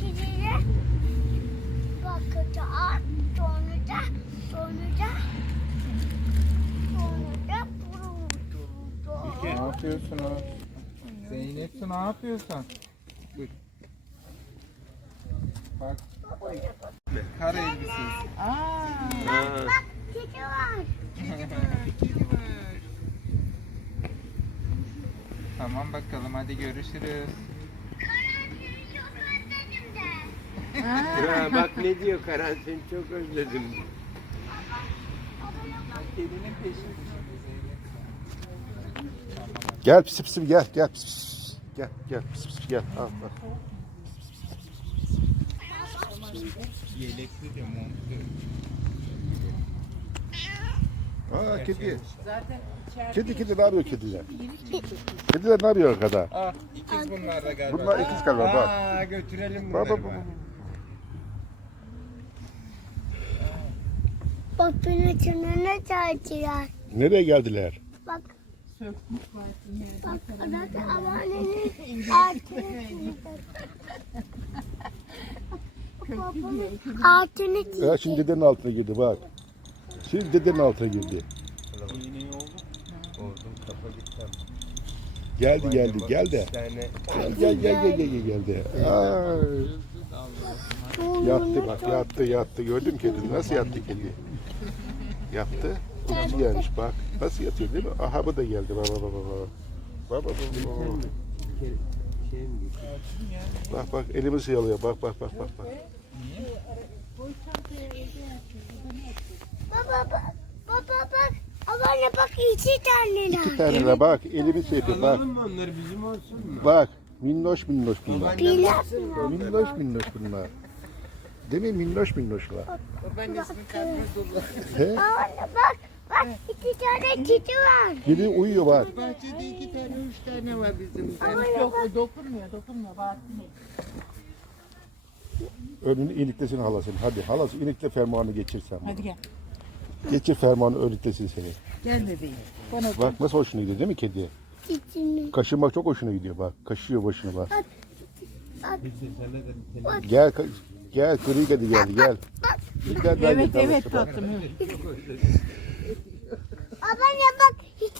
Kediye bakacağız. Sonra da sonra da sonra da. Ne yapıyorsunuz? Zeynep Su ne yapıyorsun? Buyur. Bak. Kar elbisesi. Bak kedi var. Tamam bakalım hadi görüşürüz. Ha, bak ne diyor Karan seni çok özledim. Kedinin peşinde. Gel pis pis gel gel pis pis. Gel gel pis pis gel. Al, al. Yelekli de montlu. Aa kedi. Kedi kedi ne arıyor kediler? Kediler ne arıyor arkada? Ah ikiz bunlar da galiba. Bunlar ikiz galiba bak. Aa götürelim bunları. bak bak. bak. Bak beni tırnağına çarptılar. Nereye geldiler? Bak. Bak orada amanının altını Altını Ya şimdi dedenin altına girdi bak. Şimdi dedenin altına girdi. İğneyi oldu. Oldum kafa gitti. Geldi geldi gel de. Gel gel gel gel gel geldi. Ay. Yattı bak yattı yattı. Gördün mü kedi? Nasıl yattı kedi? Yattı. Uykusu gelmiş bak. Nasıl yatıyor değil mi? Aha bu da geldi. Bak bak bak bak. Bak bak bak. bak. şey mi getirdi? Bak bak. Bak bak bak. Baba bak. Baba bak. Abone bak iki tane İki tane de bak. Elimi şey yapıyor. Bak. Alalım mı onları bizim olsun mu? Bak. Minnoş minnoş bunlar. Minnoş minnoş bunlar. Değil mi? Minnoş minnoşlar. He? Abone bak. Bak iki tane kedi var. Kedi uyuyor bak. Bahçede iki tane üç tane var bizim. Yok o dokunmuyor, dokunmuyor. Bahattin. Önünü iliklesin halasın. Hadi halası ilikle fermuarını geçirsen. Hadi gel. Geçir fermuarını iliklesin seni. Gel bebeğim. Bana Bak nasıl hoşuna gidiyor değil mi kedi? İçini. Kaşınmak çok hoşuna gidiyor bak. Kaşıyor başını bak. Bak. Gel ka- Gel kuru kedi geldi gel. Dikkat evet evet tatlım evet. Babana bak hiç